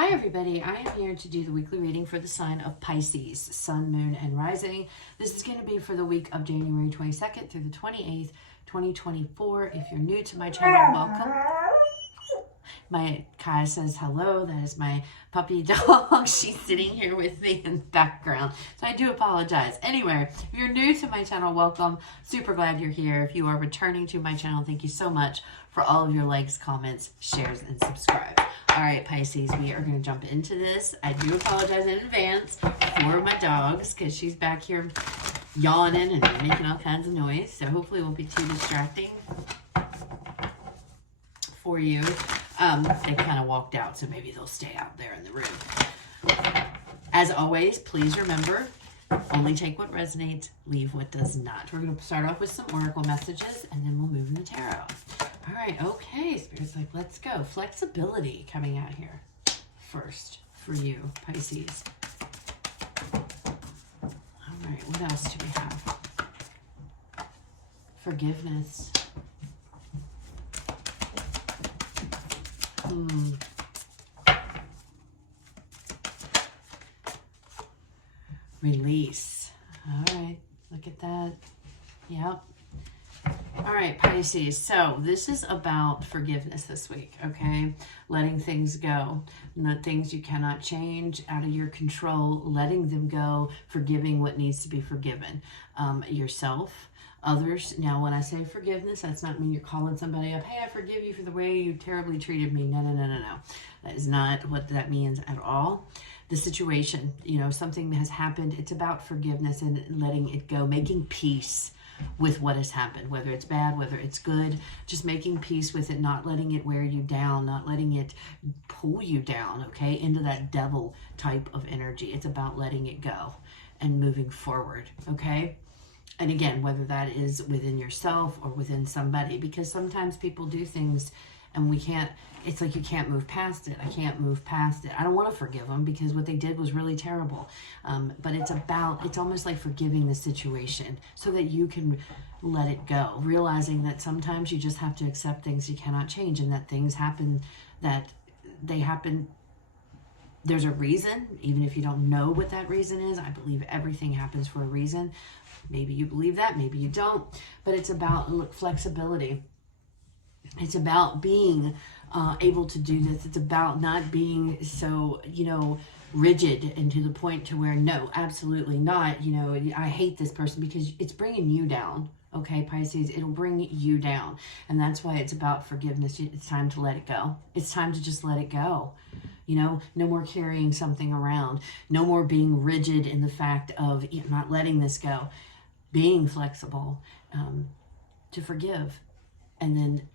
Hi everybody, I am here to do the weekly reading for the sign of Pisces, Sun, Moon, and Rising. This is going to be for the week of January 22nd through the 28th, 2024. If you're new to my channel, welcome. My Kai says hello. That is my puppy dog. She's sitting here with me in the background. So I do apologize. Anyway, if you're new to my channel, welcome. Super glad you're here. If you are returning to my channel, thank you so much for all of your likes, comments, shares, and subscribe. All right, Pisces, we are going to jump into this. I do apologize in advance for my dogs because she's back here yawning and making all kinds of noise. So hopefully it won't be too distracting for you. They kind of walked out, so maybe they'll stay out there in the room. As always, please remember, only take what resonates, leave what does not. We're going to start off with some oracle messages, and then we'll move into tarot. All right, okay, Spirit's like, let's go. Flexibility coming out here first for you, Pisces. All right, what else do we have? Forgiveness. Release. All right, look at that. Yep. All right, Pisces. So this is about forgiveness this week, okay? Letting things go. Not things you cannot change, out of your control, letting them go, forgiving what needs to be forgiven. Yourself, others. Now, when I say forgiveness, that's not mean you're calling somebody up, hey, I forgive you for the way you terribly treated me. No, no, no, no, no. That is not what that means at all. The situation, something has happened. It's about forgiveness and letting it go, making peace with what has happened, whether it's bad, whether it's good, just making peace with it, not letting it wear you down, not letting it pull you down, okay, into that devil type of energy. It's about letting it go and moving forward, okay? And again, whether that is within yourself or within somebody, because sometimes people do things and we can't, it's like you can't move past it. I can't move past it. I don't want to forgive them because what they did was really terrible. But it's almost like forgiving the situation so that you can let it go. Realizing that sometimes you just have to accept things you cannot change and that things happen, that they happen. There's a reason, even if you don't know what that reason is. I believe everything happens for a reason. Maybe you believe that, maybe you don't. But it's about flexibility. It's about being able to do this. It's about not being so, rigid and to the point to where, no, absolutely not. I hate this person because it's bringing you down. Okay, Pisces, it'll bring you down. And that's why it's about forgiveness. It's time to let it go. It's time to just let it go. No more carrying something around. No more being rigid in the fact of not letting this go. Being flexible, to forgive, and then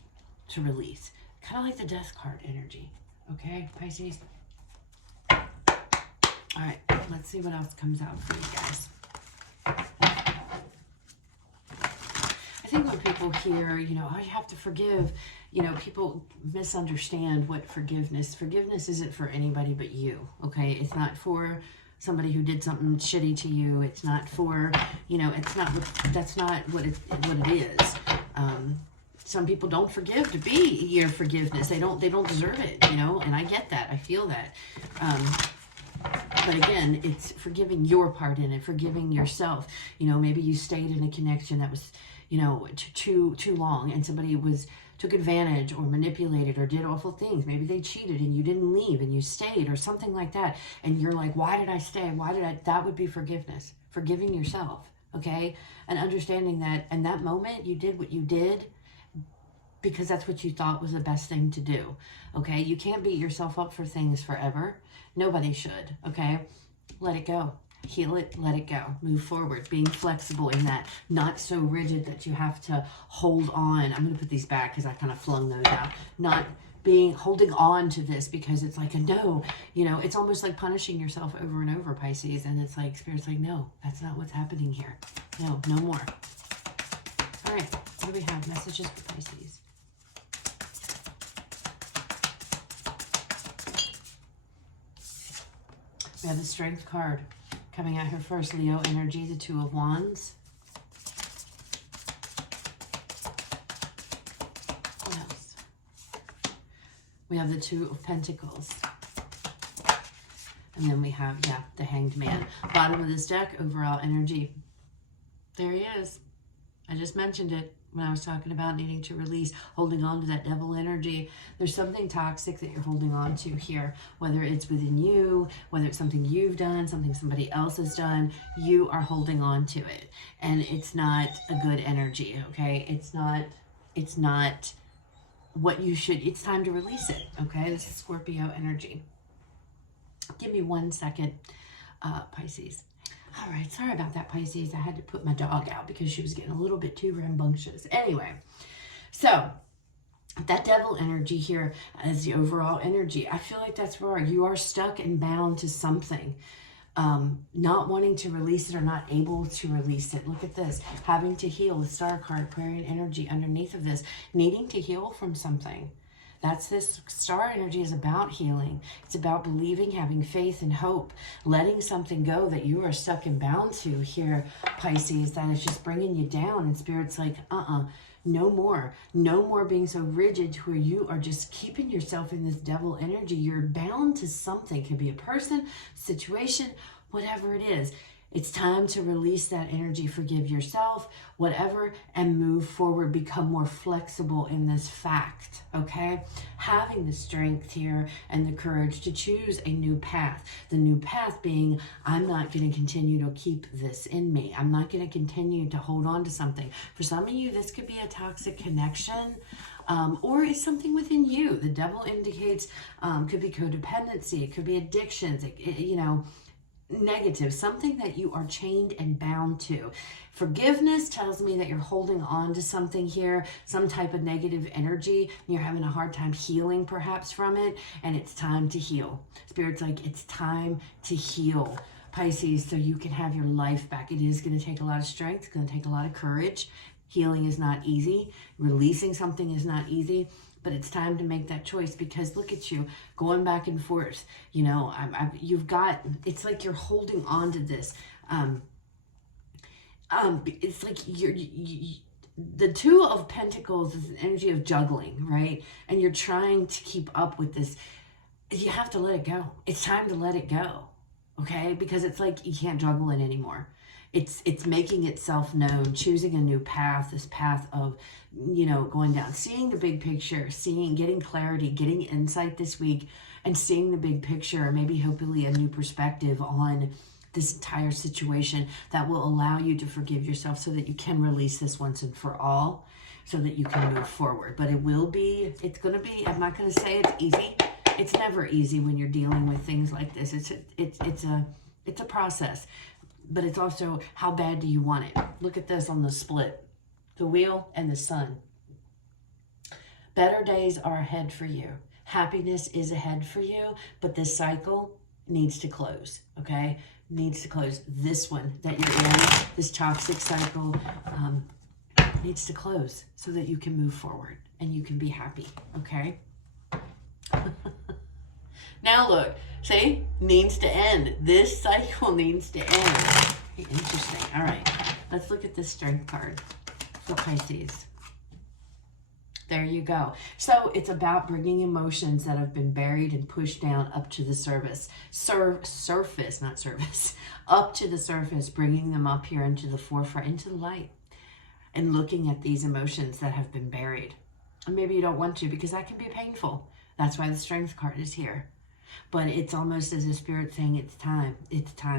to release. Kind of like the death card energy. Okay, Pisces? All right, let's see what else comes out for you guys. I think when people hear, oh, you have to forgive, people misunderstand what forgiveness isn't for anybody but you, okay? It's not for somebody who did something shitty to you. It's not for, that's not what it is. Some people don't forgive to be your forgiveness. They don't deserve it, and I get that. I feel that. But again, it's forgiving your part in it, forgiving yourself. Maybe you stayed in a connection that was, too long and somebody took advantage or manipulated or did awful things. Maybe they cheated and you didn't leave and you stayed or something like that. And you're like, why did I stay? That would be forgiveness, forgiving yourself. Okay. And understanding that in that moment you did what you did because that's what you thought was the best thing to do. Okay. You can't beat yourself up for things forever. Nobody should. Okay. Let it go. Heal it, let it go, move forward, being flexible in that, not so rigid that you have to hold on. I'm going to put these back because I kind of flung those out. Not holding on to this because it's like a no, it's almost like punishing yourself over and over, Pisces. And it's like, Spirit's like, no, that's not what's happening here. No more. All right, what do we have? Messages for Pisces. We have the Strength card. Coming out here first, Leo energy, the Two of Wands. What else? We have the Two of Pentacles. And then we have, yeah, the Hanged Man. Bottom of this deck, overall energy. There he is. I just mentioned it when I was talking about needing to release, holding on to that devil energy. There's something toxic that you're holding on to here, whether it's within you, whether it's something you've done, something somebody else has done, you are holding on to it. And it's not a good energy, okay? It's not what you should, it's time to release it, okay? This is Scorpio energy. Give me 1 second, Pisces. All right, sorry about that, Pisces. I had to put my dog out because she was getting a little bit too rambunctious. Anyway, so that devil energy here is the overall energy. I feel like that's where you are stuck and bound to something. Not wanting to release it or not able to release it. Look at this. Having to heal, the Star card, Aquarian energy underneath of this. Needing to heal from something. That's this star energy is about healing. It's about believing, having faith and hope, letting something go that you are stuck and bound to here, Pisces, that is just bringing you down. And Spirit's like, no more. No more being so rigid to where you are just keeping yourself in this devil energy. You're bound to something. It could be a person, situation, whatever it is. It's time to release that energy, forgive yourself, whatever, and move forward, become more flexible in this fact, okay? Having the strength here and the courage to choose a new path. The new path being, I'm not going to continue to keep this in me. I'm not going to continue to hold on to something. For some of you, this could be a toxic connection. Or it's something within you. The devil indicates, could be codependency. It could be addictions, negative, something that you are chained and bound to. Forgiveness tells me that you're holding on to something here, some type of negative energy. You're having a hard time healing perhaps from it, and it's time to heal. Spirit's like, it's time to heal, Pisces, so you can have your life back. It is going to take a lot of strength. It's going to take a lot of courage. Healing is not easy. Releasing something is not easy. But it's time to make that choice, because look at you going back and forth. You've got, it's like you're holding on to this. It's like the Two of Pentacles is an energy of juggling, right? And you're trying to keep up with this. You have to let it go. It's time to let it go, okay? Because it's like you can't juggle it anymore. It's making itself known, choosing a new path, this path of, going down, seeing the big picture, getting clarity, getting insight this week, and seeing the big picture, maybe hopefully a new perspective on this entire situation that will allow you to forgive yourself so that you can release this once and for all, so that you can move forward. But I'm not going to say it's easy. It's never easy when you're dealing with things like this. It's a process. But it's also, how bad do you want it? Look at this on the split. The Wheel and the Sun. Better days are ahead for you. Happiness is ahead for you. But this cycle needs to close, okay? Needs to close. This one that you're in, this toxic cycle, needs to close so that you can move forward and you can be happy, okay? Now look, see, needs to end. This cycle needs to end. Interesting. All right, let's look at this Strength card for Pisces. There you go. So it's about bringing emotions that have been buried and pushed down up to the surface. Surface, not service. Up to the surface, bringing them up here into the forefront, into the light, and looking at these emotions that have been buried. And maybe you don't want to, because that can be painful. That's why the Strength card is here. But it's almost as a Spirit saying, it's time,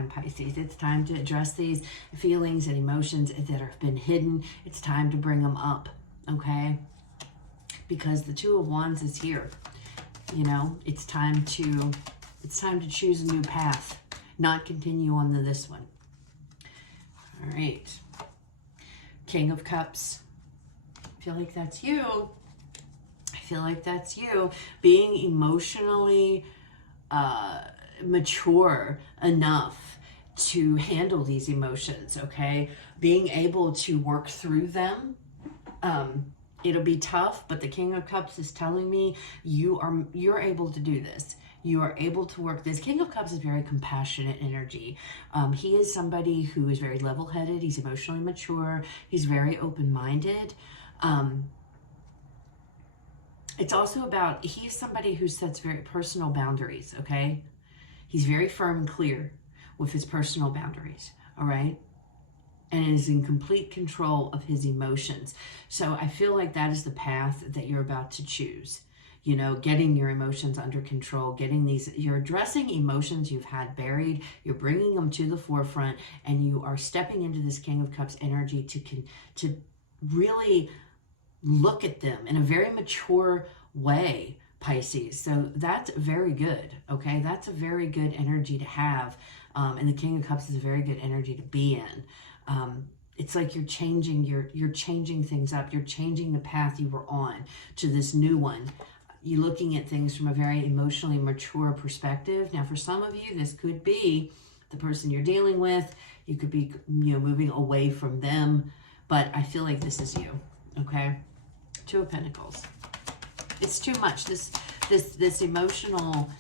Pisces. It's time to address these feelings and emotions that have been hidden. It's time to bring them up, okay? Because the Two of Wands is here. It's time to choose a new path, not continue on to this one. All right. King of Cups. I feel like that's you. I feel like that's you. Being emotionally mature enough to handle these emotions, okay? Being able to work through them. It'll be tough, but the King of Cups is telling me you're able to do this. You are able to work this. King of Cups is very compassionate energy. He is somebody who is very level-headed. He's emotionally mature. He's very open-minded. It's also about, he's somebody who sets very personal boundaries, okay? He's very firm and clear with his personal boundaries, all right? And is in complete control of his emotions. So I feel like that is the path that you're about to choose. You know, getting your emotions under control, you're addressing emotions you've had buried, you're bringing them to the forefront, and you are stepping into this King of Cups energy to really look at them in a very mature way, Pisces. So that's very good, okay? That's a very good energy to have. And the King of Cups is a very good energy to be in. It's like you're changing things up. You're changing the path you were on to this new one. You're looking at things from a very emotionally mature perspective. Now, for some of you, this could be the person you're dealing with. You could be, moving away from them. But I feel like this is you, okay? Two of Pentacles. It's too much. This emotional,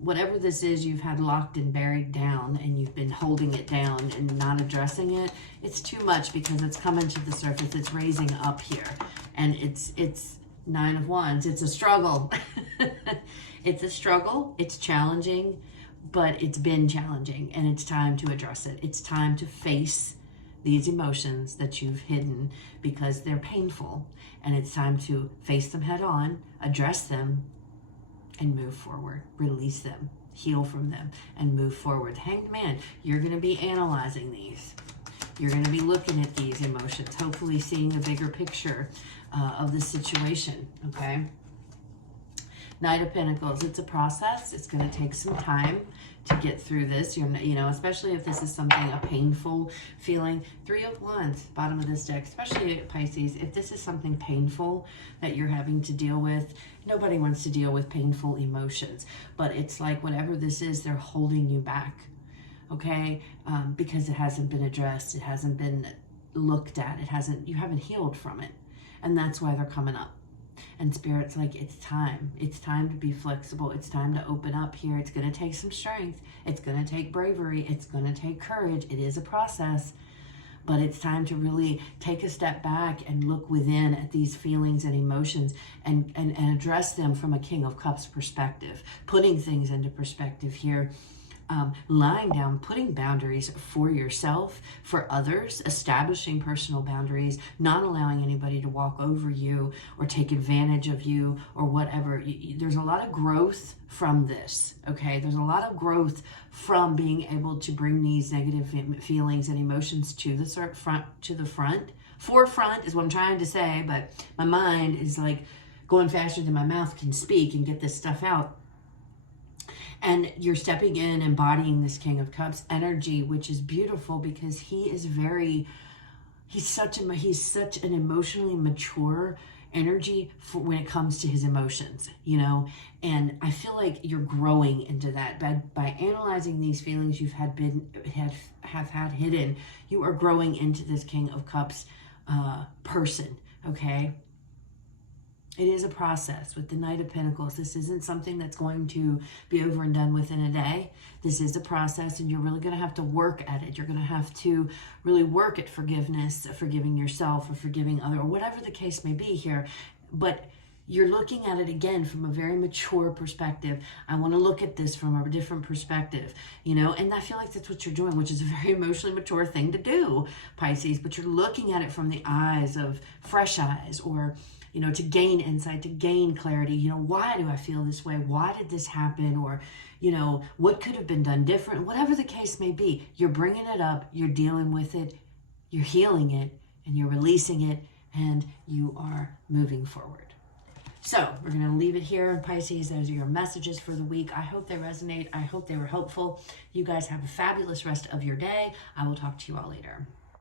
whatever this is you've had locked and buried down, and you've been holding it down and not addressing it, it's too much because it's coming to the surface. It's raising up here. And it's 9 of Wands. It's a struggle. It's a struggle. It's challenging, but it's been challenging, and it's time to address it. It's time to face these emotions that you've hidden because they're painful, and it's time to face them head on, address them, and move forward. Release them, heal from them, and move forward. Hanged Man, you're going to be analyzing these. You're going to be looking at these emotions, hopefully seeing the bigger picture of the situation, okay? Knight of Pentacles, it's a process. It's going to take some time to get through this, especially if this is something, a painful feeling. 3 of Wands, bottom of this deck, especially Pisces, if this is something painful that you're having to deal with, nobody wants to deal with painful emotions, but it's like whatever this is, they're holding you back, okay? Because it hasn't been addressed, it hasn't been looked at, you haven't healed from it, and that's why they're coming up. And Spirit's like, it's time to be flexible, it's time to open up here. It's going to take some strength, it's going to take bravery, it's going to take courage. It is a process, but it's time to really take a step back and look within at these feelings and emotions and address them from a King of Cups perspective, putting things into perspective here. Lying down, putting boundaries for yourself, for others, establishing personal boundaries, not allowing anybody to walk over you or take advantage of you or whatever. There's a lot of growth from this, okay? There's a lot of growth from being able to bring these negative feelings and emotions to the front. Forefront is what I'm trying to say, but my mind is like going faster than my mouth can speak and get this stuff out. And you're stepping in, embodying this King of Cups energy, which is beautiful because he's such an emotionally mature energy when it comes to his emotions, and I feel like you're growing into that by analyzing these feelings you've had hidden. You are growing into this King of Cups person, okay? It is a process with the Knight of Pentacles. This isn't something that's going to be over and done within a day. This is a process, and you're really going to have to work at it. You're going to have to really work at forgiveness, forgiving yourself or forgiving others, or whatever the case may be here. But you're looking at it again from a very mature perspective. I want to look at this from a different perspective, and I feel like that's what you're doing, which is a very emotionally mature thing to do, Pisces. But you're looking at it from the eyes of fresh eyes, or to gain insight, to gain clarity. Why do I feel this way? Why did this happen? Or, what could have been done different? Whatever the case may be, you're bringing it up, you're dealing with it, you're healing it, and you're releasing it, and you are moving forward. So we're going to leave it here, Pisces. Those are your messages for the week. I hope they resonate. I hope they were helpful. You guys have a fabulous rest of your day. I will talk to you all later.